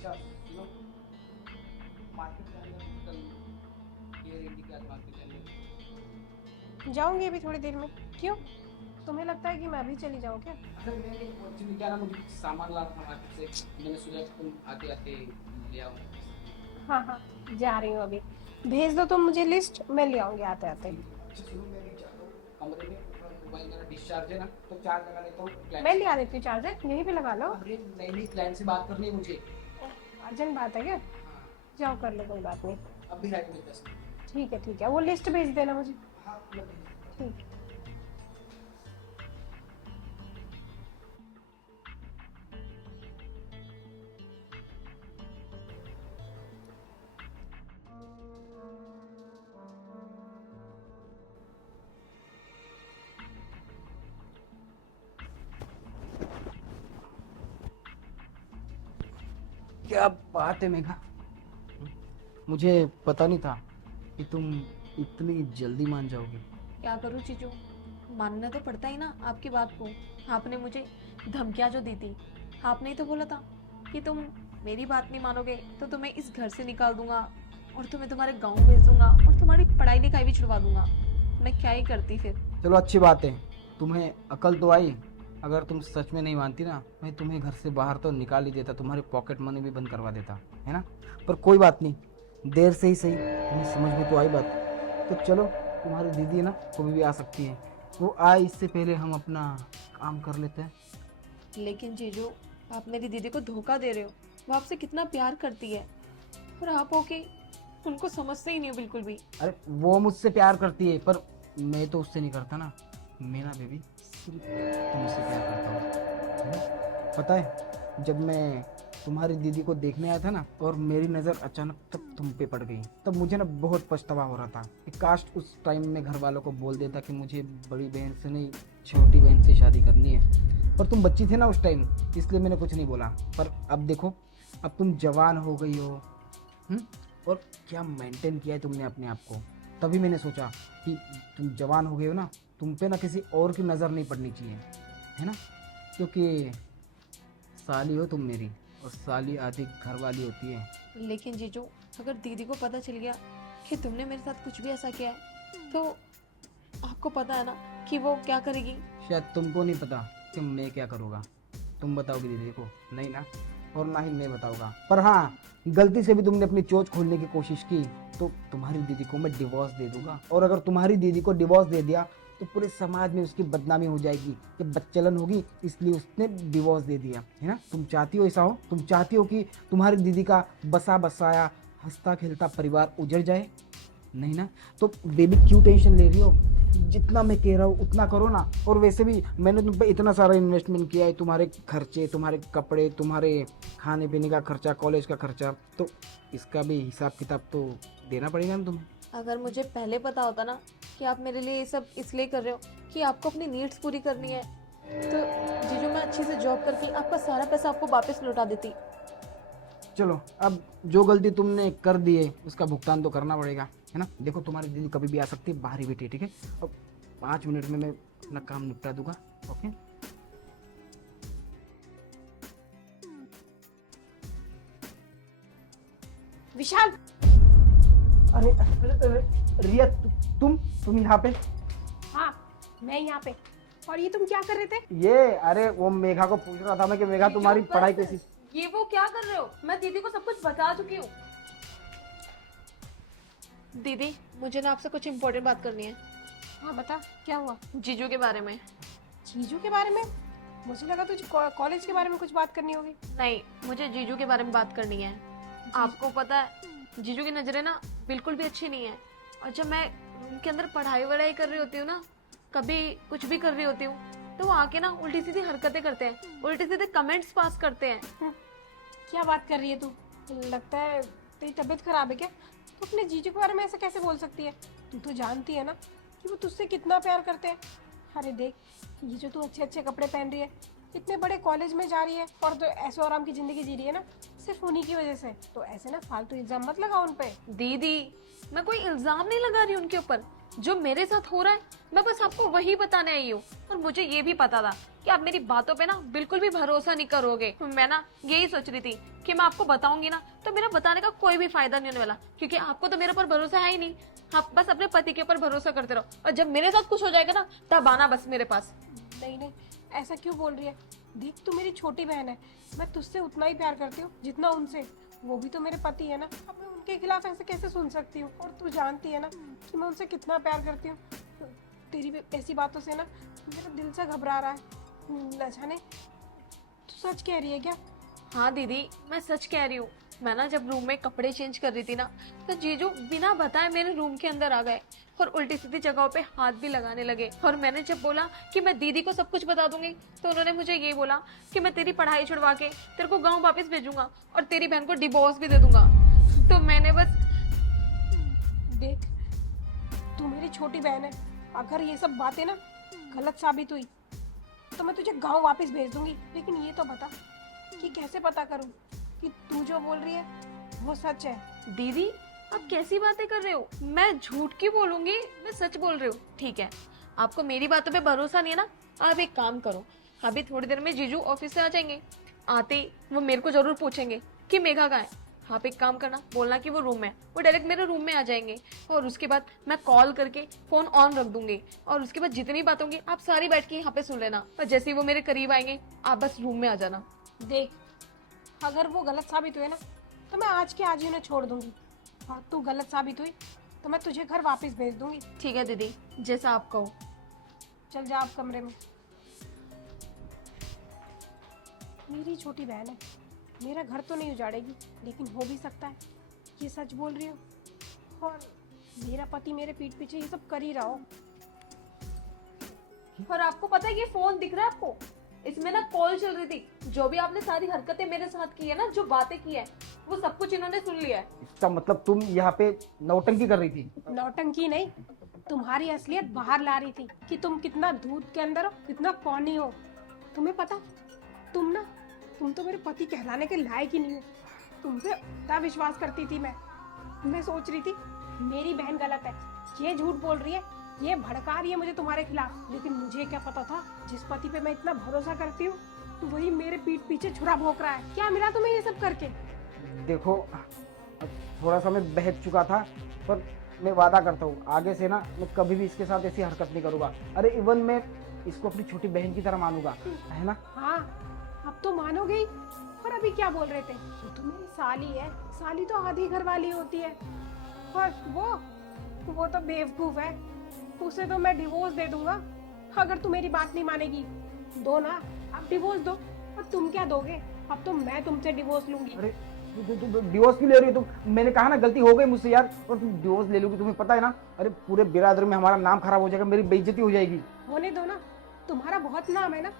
अच्छा सुनो, मार्केट जाने का कल ये रेडी के आज मार्केट जाने जाऊंगी अभी थोड़ी देर में। क्यों? तुम्हें लगता है कि मैं अभी चली जाऊँ क्या? अरे नहीं वो एक्चुअली क्या ना मुझे कुछ सामान लाना था मार्केट से, मैंने सोचा कि तुम आते आते ले आओ। हाँ हाँ, जा रही हूँ अभी। भेज दो तुम मुझे लिस्ट, मैं ले आऊंगी आते आते। ठीक है अच्छा सुनो, मैं भी चाहता हूँ कमरे में अपना मोबाइल मेरा डिस्चार्ज है ना, तो चार्ज लगा लेता हूँ क्लाइंट मैं से ले आ बात। देती हूँ चार्जर, यहीं पे लगा लो। अरे नहीं नहीं, क्लाइंट से बात करनी है मुझे। अर्जेंट बात है क्या? हाँ, जाओ कर लो, कोई बात नहीं। अब भी रहेगा मेरे 10 मिनट। ठीक है, वो लिस्ट भेज देना मुझे। हाँ मैं भेज देता हूँ। ठीक। क्या बात है मेघा, मुझे पता नहीं था कि तुम इतनी जल्दी मान जाओगी। क्या करूँ चीजू, मानना तो पड़ता ही ना आपकी बात को। आपने मुझे धमकियां जो दी थी, आपने ही तो बोला था कि तुम मेरी बात नहीं मानोगे तो तुम्हें इस घर से निकाल दूंगा और तुम्हें तुम्हारे गांव भेज दूंगा और तुम्हारी पढ़ाई लिखाई भी छुड़वा दूंगा। मैं क्या ही करती फिर। चलो अच्छी बात है, तुम्हें अकल तो आई। अगर तुम सच में नहीं मानती ना, मैं तुम्हें घर से बाहर तो निकाल ही देता, तुम्हारी पॉकेट मनी भी बंद करवा देता, है ना। पर कोई बात नहीं, देर से ही सही तुम्हें समझ में तो आई बात। तो चलो, तुम्हारी दीदी है ना, कभी भी आ सकती है। वो आए इससे पहले हम अपना काम कर लेते हैं। लेकिन जीजू, आप मेरी दीदी को धोखा दे रहे हो। वो आपसे कितना प्यार करती है और आप होके उनको समझते ही नहीं हो बिल्कुल भी। अरे वो मुझसे प्यार करती है, पर मैं तो उससे नहीं करता ना। मैं ना बेबी सिर्फ तुमसे प्यार करता हूँ, है ना? पता है, जब मैं तुम्हारी दीदी को देखने आया था ना, और मेरी नज़र अचानक तब तुम पे पड़ गई, तब मुझे ना बहुत पछतावा हो रहा था कि काश उस टाइम में घर वालों को बोल देता कि मुझे बड़ी बहन से नहीं, छोटी बहन से शादी करनी है। पर तुम बच्ची थे ना उस टाइम, इसलिए मैंने कुछ नहीं बोला। पर अब देखो, अब तुम जवान हो गई हो। हम्म? और क्या मेंटेन किया है तुमने अपने आप को। तभी मैंने सोचा कि तुम जवान हो गए हो ना, तुम पे ना किसी और की नज़र नहीं पड़नी चाहिए, है ना। क्योंकि साली हो तुम मेरी, और साली आधी घर वाली होती है। लेकिन जीजू, अगर दीदी को पता चल गया कि तुमने मेरे साथ कुछ भी ऐसा किया है तो आपको पता है ना कि वो क्या करेगी। शायद तुमको नहीं पता कि मैं क्या करूँगा। तुम बताओगी दीदी को? नहीं ना, और ना ही मैं बताऊंगा। पर हाँ, गलती से भी तुमने अपनी चोंच खोलने की कोशिश की तो तुम्हारी दीदी को मैं डिवोर्स दे दूंगा। और अगर तुम्हारी दीदी को डिवोर्स दे दिया तो पूरे समाज में उसकी बदनामी हो जाएगी कि बच्चलन होगी, इसलिए उसने डिवोर्स दे दिया, है ना। तुम चाहती हो ऐसा हो? तुम चाहती हो कि तुम्हारी दीदी का बसा बसाया हंसता खेलता परिवार उजड़ जाए? नहीं ना। तो बेबी क्यों टेंशन ले रही हो? जितना मैं कह रहा हूँ उतना करो ना। और वैसे भी मैंने तुम पे इतना सारा इन्वेस्टमेंट किया है, तुम्हारे खर्चे, तुम्हारे कपड़े, तुम्हारे खाने पीने का खर्चा, कॉलेज का खर्चा, तो इसका भी हिसाब किताब तो देना पड़ेगा ना तुम्हें। अगर मुझे पहले पता होता ना कि आप मेरे लिए ये सब इसलिए कर रहे हो कि आपको अपनी नीड्स पूरी करनी है, तो जीजू मैं अच्छी से जॉब करके आपका सारा पैसा आपको वापस लौटा देती। चलो, अब जो गलती तुमने कर दी है उसका भुगतान तो करना पड़ेगा, है ना। देखो, तुम्हारी दीदी कभी भी आ सकती है, बाहर ही बैठी है, ठीक है। अब 5 मिनट में मैं अपना काम निपटा दूंगा। ओके। विशाल। अरे रिया, तुम यहाँ पे? हाँ, मैं यहाँ पे। और ये तुम क्या कर रहे थे? ये अरे वो मेघा को पूछ रहा था मैं कि मेघा तुम्हारी पढ़ाई कैसी। ये वो क्या कर रहे हो? मैं दीदी को सब कुछ बता चुकी हूँ। दीदी, मुझे ना आपसे कुछ इम्पोर्टेंट बात करनी है। हाँ बता, क्या हुआ? जीजू के बारे में। जीजू के बारे में? मुझे लगा तुझे कॉलेज के बारे में कुछ बात करनी होगी। नहीं, मुझे जीजू के बारे में बात करनी है। आपको पता है, जीजू की नजरें ना बिल्कुल भी अच्छी नहीं है। और जब मैं उनके अंदर पढ़ाई वढ़ाई कर रही होती हूँ ना, कभी कुछ भी कर रही होती हूँ, तो वो आके ना उल्टी सीधी हरकतें करते हैं, उल्टे सीधे कमेंट्स पास करते हैं। क्या बात कर रही है तू? लगता है तेरी तबीयत खराब है क्या? तू अपने जीजू के बारे में ऐसे कैसे बोल सकती है? तू तो जानती है ना कि वो तुझसे कितना प्यार करते हैं। अरे देख, ये जो तू अच्छे अच्छे कपड़े पहन रही है, इतने बड़े कॉलेज में जा रही है और तो ऐशो आराम की जिंदगी जी रही है ना, सिर्फ उन्हीं की वजह से। तो ऐसे ना फालतू इल्जाम मत लगाओ उन पे। दीदी मैं कोई इल्जाम नहीं लगा रही उनके ऊपर, जो मेरे साथ हो रहा है मैं बस आपको वही बताने आई हूँ। और मुझे ये भी पता था कि आप मेरी बातों पे ना बिल्कुल भी भरोसा नहीं करोगे। मैं ना यही सोच रही थी कि मैं आपको बताऊंगी ना तो मेरा बताने का कोई भी फायदा नहीं होने वाला, क्योंकि आपको तो मेरे ऊपर भरोसा है ही नहीं। आप बस अपने पति के ऊपर भरोसा करते रहो, और जब मेरे साथ कुछ हो जाएगा ना तब आना बस मेरे पास। नहीं नहीं, ऐसा क्यों बोल रही है? देख, तू मेरी छोटी बहन है, मैं तुझसे उतना ही प्यार करती हूँ जितना उनसे। वो भी तो मेरे पति है ना, अब मैं उनके खिलाफ ऐसे कैसे सुन सकती हूँ? और तू जानती है ना कि मैं उनसे कितना प्यार करती हूँ। तेरी भी ऐसी बातों से ना मेरा दिल से घबरा रहा है। न जाने तू सच कह रही है क्या? हाँ दीदी मैं सच कह रही हूँ। मैं ना जब रूम में कपड़े चेंज कर रही थी ना, तो जीजू बिना बताए मेरे रूम के अंदर आ गए और उल्टी सीधी जगहों पे हाथ भी लगाने लगे। और मैंने जब बोला कि मैं दीदी को सब कुछ बता दूंगी, तो उन्होंने मुझे ये बोला कि मैं तेरी पढ़ाई छुड़वा के तेरे को गाँव वापस भेजूंगा और तेरी बहन को डिवोर्स भी दे दूंगा। तो मैंने बस देख, तू मेरी छोटी बहन है, अगर ये सब बातें ना गलत साबित हुई तो मैं तुझे गांव वापस भेज दूंगी। लेकिन ये तो बता कि कैसे पता करूं कि तू जो बोल रही है वो सच है। दीदी आप कैसी बातें कर रहे हो? मैं झूठ क्यों बोलूंगी, मैं सच बोल रही हूँ। ठीक है, आपको मेरी बातों पे भरोसा नहीं है ना, आप एक काम करो, अभी थोड़ी देर में जीजू ऑफिस से आ जाएंगे। आते ही वो मेरे को जरूर पूछेंगे कि मेघा कहाँ है। आप एक काम करना, बोलना कि वो रूम में है, वो डायरेक्ट मेरे रूम में आ जाएंगे। और उसके बाद मैं कॉल करके फोन ऑन रख दूंगी, और उसके बाद जितनी बात होंगी आप सारी बैठ के यहाँ पे सुन लेना। और जैसे ही वो मेरे करीब आएंगे आप बस रूम में आ जाना। देख, अगर वो गलत साबित हुए ना तो मैं आज के आज ही उन्हें छोड़ दूंगी, और तू गलत साबित हुई तो मैं तुझे घर वापस भेज दूंगी। ठीक है दीदी, जैसा आप कहो। चल जा आप कमरे में। मेरी छोटी बहन है, मेरा घर तो नहीं उजाड़ेगी, लेकिन हो भी सकता है ये सच बोल रही हो और मेरा पति मेरे पीठ पीछे ये सब कर ही रहा हो। और आपको पता है कि फोन दिख रहा है आपको, इसमें ना कॉल चल रही थी। जो भी आपने सारी हरकतें मेरे साथ की है ना, जो बातें की है, वो सब कुछ इन्होंने सुन लिया है। इसका मतलब तुम यहाँ पे नौटंकी कर रही थी? नौटंकी नहीं, तुम्हारी असलियत बाहर ला रही थी कि तुम कितना दूध के अंदर हो, कितना पानी हो। तुम्हें पता, तुम तो मेरे पति कहलाने के लायक ही नहीं हो। तुम पे इतना विश्वास करती थी मैं सोच रही थी मेरी बहन गलत है, ये झूठ बोल रही है, ये भड़का रही है मुझे तुम्हारे खिलाफ। लेकिन मुझे क्या पता था जिस पति पे मैं इतना भरोसा करती हूँ वही मेरे पीठ पीछे छुरा भोंक रहा है। क्या मिला तुम्हें ये सब करके? देखो, अब थोड़ा सा मैं बहक चुका था, पर मैं वादा करता हूँ आगे से ना मैं कभी भी इसके साथ ऐसी हरकत नहीं करूँगा। अरे इवन मैं इसको अपनी छोटी बहन की तरह मानूंगा, है ना? हाँ, अब तो मानोगे ही। और अभी क्या बोल रहे थे? वो तो मेरी साली है, साली तो आधी घर वाली होती है। और वो तो बेवकूफ है, उसे तो मैं डिवोर्स दे दूंगा अगर तू मेरी बात नहीं मानेगी। दो ना, अब डिवोर्स दो। और तुम क्या दोगे? अब तो मैं तुमसे डिवोर्स लूंगी। अरे तू डिवोर्स क्यों ले रही हो? तुम, मैंने कहा ना गलती हो गई मुझसे यार, और तुम डिवोर्स ले लोगी, तुम्हें पता है ना? अरे पूरे बिरादरी में हमारा नाम खराब हो जाएगा, मेरी बेइज्जती हो जाएगी। होने दो ना, तुम्हारा बहुत नाम है ना,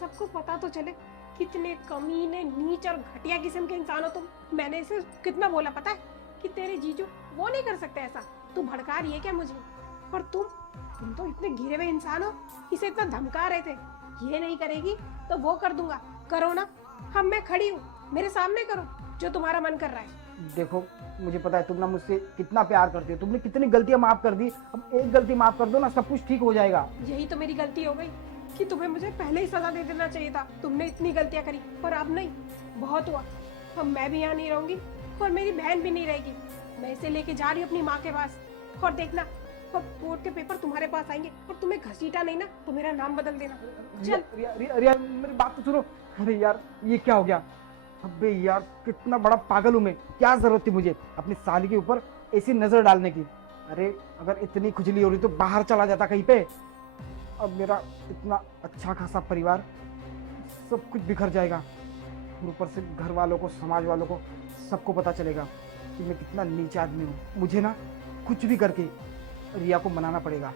सबको पता तो चले कितने कमीने, नीच और घटिया किस्म के इंसान हो तुम। मैंने इसे कितना बोला पता है कि तेरे जीजू वो नहीं कर सकते ऐसा। तू भड़का रही है क्या मुझे? और तुम तो इतने घिरे हुए इंसान हो, इसे इतना धमका रहे थे ये नहीं करेगी तो वो कर दूंगा। करो ना, हम मैं खड़ी हूँ, मेरे सामने करो जो तुम्हारा मन कर रहा है। देखो, मुझे पता है तुम ना मुझसे कितना प्यार करती हो, तुमने कितनी गलतियां माफ कर दी, अब एक गलती माफ कर दो ना, सब कुछ ठीक हो जाएगा। यही तो मेरी गलती हो गई कि तुम्हें मुझे पहले ही सजा दे देना चाहिए था। तुमने इतनी गलतियां करी, पर अब नहीं, बहुत हुआ। अब मैं भी यहाँ नहीं रहूंगी और मेरी बहन भी नहीं रहेगी। मैं इसे लेके जा रही हूँ अपनी माँ के पास, और देखना अब कोर्ट के पेपर तुम्हारे पास आएंगे और तुम्हें घसीटा नहीं ना तो मेरा नाम बदल देना। चल। रिया, मेरी बात तो सुनो। अरे यार, ये क्या हो गया? अबे यार, कितना बड़ा पागल हूँ मैं। क्या जरूरत थी मुझे अपनी साली के ऊपर ऐसी नजर डालने की? अरे अगर इतनी खुजली हो रही तो बाहर चला जाता कहीं पे। अब मेरा इतना अच्छा खासा परिवार सब कुछ बिखर जाएगा, और ऊपर से घर वालों को, समाज वालों को, सबको पता चलेगा कि मैं कितना नीच आदमी हूँ। मुझे ना कुछ भी करके रिया को मनाना पड़ेगा।